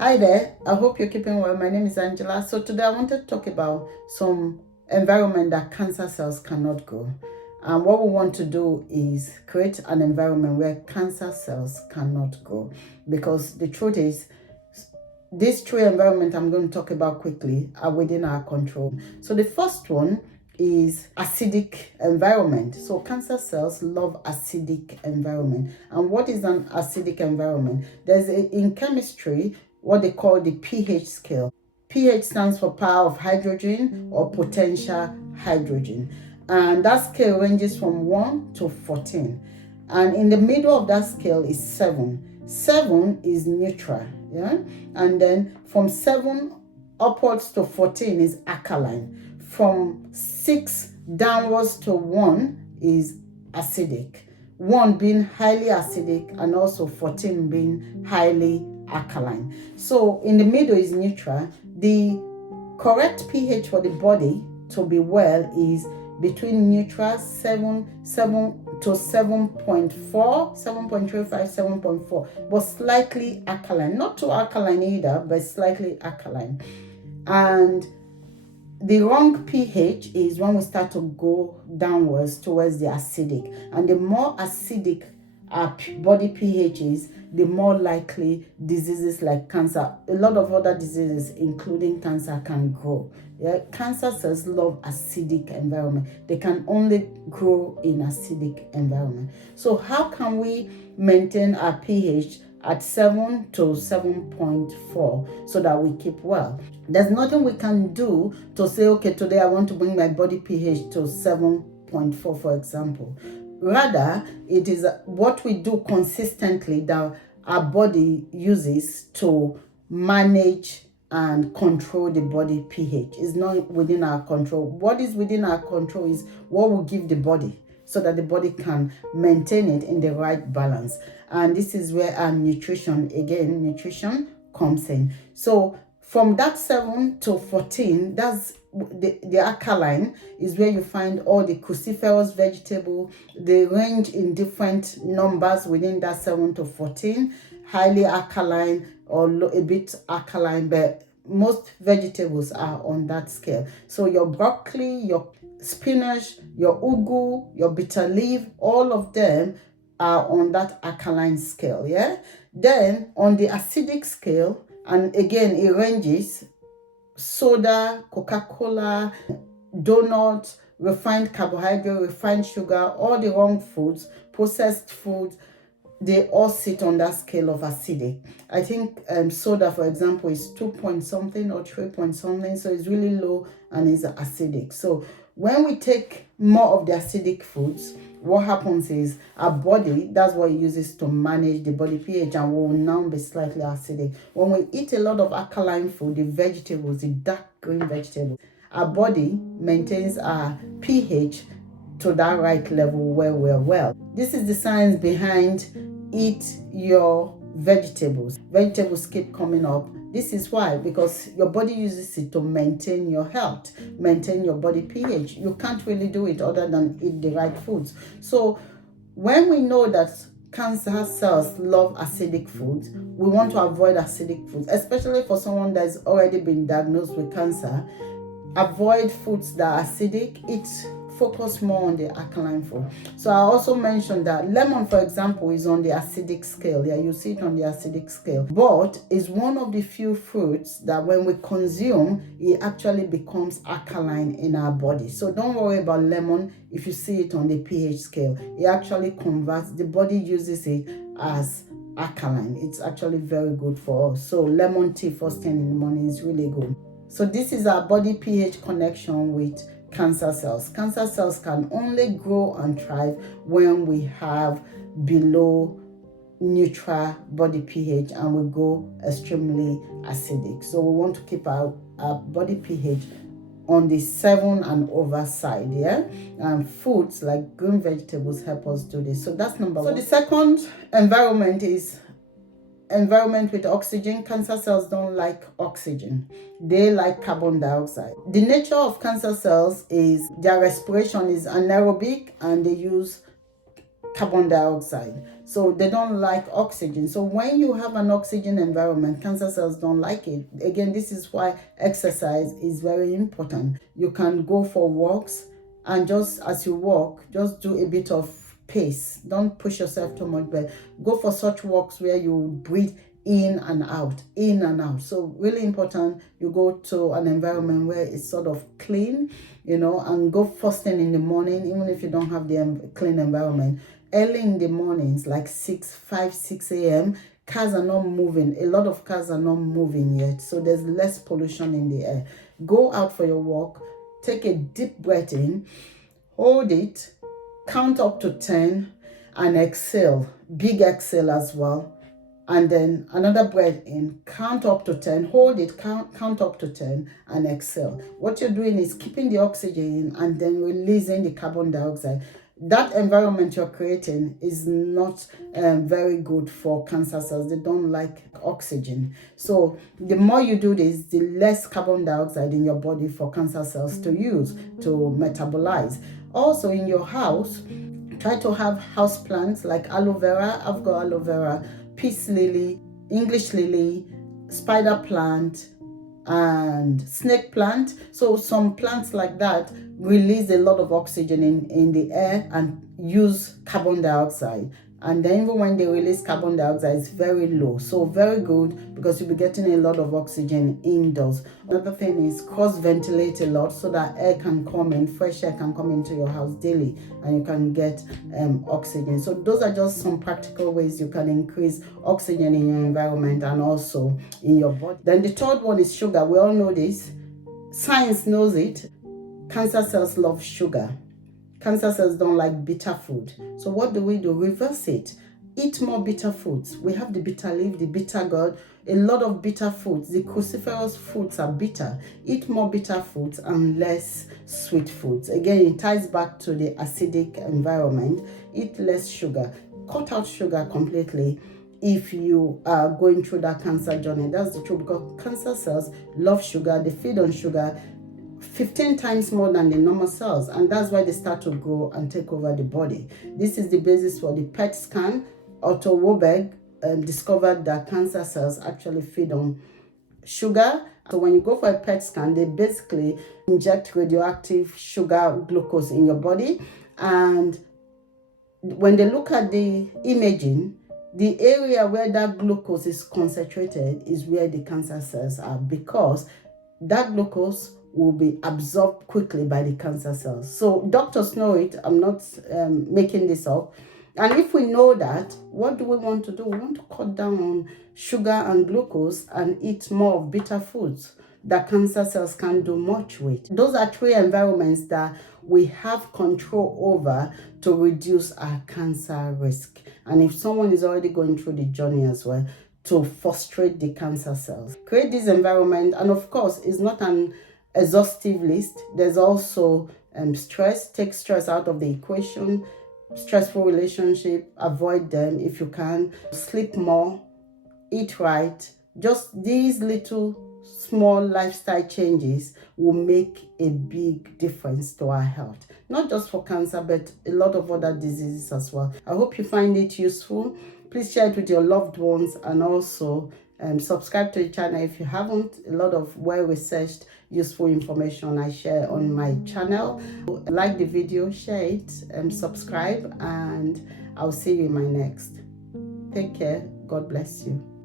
Hi there, I hope you're keeping well. My name is Angela. So today I want to talk about some environment that cancer cells cannot grow. And what we want to do is create an environment where cancer cells cannot grow. Because the truth is, these three environments I'm going to talk about quickly are within our control. So the first one is acidic environment. So cancer cells love acidic environment. And what is an acidic environment? In chemistry what they call the pH scale. pH stands for power of hydrogen or potential hydrogen. And that scale ranges from 1 to 14. And in the middle of that scale is 7. 7 is neutral, yeah? And then from 7 upwards to 14 is alkaline. From 6 downwards to 1 is acidic. 1 being highly acidic and also 14 being highly alkaline. So in the middle is neutral. The correct pH for the body to be well is between neutral 7 to 7.4, 7.35, 7.4, but slightly alkaline. Not too alkaline either, but slightly alkaline. And the wrong pH is when we start to go downwards towards the acidic. And the more acidic our body pH is, the more likely diseases like cancer, a lot of other diseases, including cancer, can grow. Yeah? Cancer cells love acidic environment. They can only grow in acidic environment. So how can we maintain our pH at 7 to 7.4 so that we keep well? There's nothing we can do to say, okay, today I want to bring my body pH to 7.4, for example. Rather, it is what we do consistently that our body uses to manage and control the body pH. It's not within our control. What is within our control is what we give the body so that the body can maintain it in the right balance. And this is where our nutrition comes in. So from that 7 to 14, that's the alkaline is where you find all the cruciferous vegetable. They range in different numbers within that 7 to 14, highly alkaline or a bit alkaline, but most vegetables are on that scale. So your broccoli, your spinach, your ugu, your bitter leaf, all of them are on that alkaline scale. Yeah. Then on the acidic scale, and again it ranges: soda, Coca-Cola, donuts, refined carbohydrate, refined sugar, all the wrong foods, processed foods, they all sit on that scale of acidic. I think soda, for example, is 2 point something or 3 point something, so it's really low and it's acidic. So when we take more of the acidic foods, what happens is our body, that's what it uses to manage the body pH, and will now be slightly acidic. When we eat a lot of alkaline food, the vegetables, the dark green vegetables, our body maintains our pH to that right level where we're well. This is the science behind eat your vegetables. Vegetables keep coming up. This is why, because your body uses it to maintain your health, maintain your body pH. You can't really do it other than eat the right foods. So when we know that cancer cells love acidic foods, we want to avoid acidic foods, especially for someone that's already been diagnosed with cancer. Avoid foods that are acidic. Focus more on the alkaline food. So I also mentioned that lemon, for example, is on the acidic scale. Yeah, you see it on the acidic scale, but is one of the few fruits that when we consume, it actually becomes alkaline in our body. So don't worry about lemon if you see it on the pH scale. It actually converts, the body uses it as alkaline. It's actually very good for us. So lemon tea first thing in the morning is really good. So this is our body pH connection with cancer cells. Cancer cells can only grow and thrive when we have below neutral body pH and we go extremely acidic. So we want to keep our body pH on the 7 and over side. Yeah, and foods like green vegetables help us do this. So that's number one. So the second environment is environment with oxygen. Cancer cells don't like oxygen, they like carbon dioxide. The nature of cancer cells is their respiration is anaerobic and they use carbon dioxide. So they don't like oxygen. So when you have an oxygen environment, cancer cells don't like it. Again, this is why exercise is very important. You can go for walks, and just as you walk, just do a bit of pace. Don't push yourself too much, but go for such walks where you breathe in and out, in and out. So really important, you go to an environment where it's sort of clean, and go first thing in the morning, even if you don't have the clean environment. Early in the mornings, like 6 a.m., cars are not moving. A lot of cars are not moving yet, so there's less pollution in the air. Go out for your walk, take a deep breath in, hold it, count up to 10, and exhale. Big exhale as well. And then another breath in, count up to 10, hold it, count up to 10, and exhale. What you're doing is keeping the oxygen in and then releasing the carbon dioxide. That environment you're creating is not very good for cancer cells. They don't like oxygen. So the more you do this, the less carbon dioxide in your body for cancer cells to use, to metabolize. Also in your house, try to have house plants like aloe vera. I've got aloe vera, peace lily, English lily, spider plant, and snake plant. So some plants like that release a lot of oxygen in the air and use carbon dioxide. And then even when they release carbon dioxide, it's very low. So very good, because you'll be getting a lot of oxygen indoors. Another thing is cross-ventilate a lot so that air can come in, fresh air can come into your house daily, and you can get oxygen. So those are just some practical ways you can increase oxygen in your environment and also in your body. Then the third one is sugar. We all know this. Science knows it. Cancer cells love sugar. Cancer cells don't like bitter food. So what do? Reverse it. Eat more bitter foods. We have the bitter leaf, the bitter gourd, a lot of bitter foods. The cruciferous foods are bitter. Eat more bitter foods and less sweet foods. Again, it ties back to the acidic environment. Eat less sugar. Cut out sugar completely if you are going through that cancer journey. That's the truth, because cancer cells love sugar. They feed on sugar 15 times more than the normal cells, and that's why they start to grow and take over the body. This is the basis for the PET scan. Otto Warburg discovered that cancer cells actually feed on sugar. So when you go for a PET scan, they basically inject radioactive sugar glucose in your body, and when they look at the imaging, the area where that glucose is concentrated is where the cancer cells are, because that glucose will be absorbed quickly by the cancer cells. So doctors know it. I'm not making this up. And if we know that, what do we want to do? We want to cut down on sugar and glucose and eat more of bitter foods that cancer cells can do much with. Those are three environments that we have control over to reduce our cancer risk. And if someone is already going through the journey as well, to frustrate the cancer cells. Create this environment, and of course, it's not an exhaustive list. There's also stress. Take stress out of the equation. Stressful relationship, avoid them if you can. Sleep more, eat right. Just these little small lifestyle changes will make a big difference to our health, not just for cancer, but a lot of other diseases as well. I hope you find it useful. Please share it with your loved ones, and also subscribe to the channel if you haven't. A lot of well-researched, useful information I share on my channel. Like the video, share it, subscribe, and I'll see you in my next. Take care. God bless you.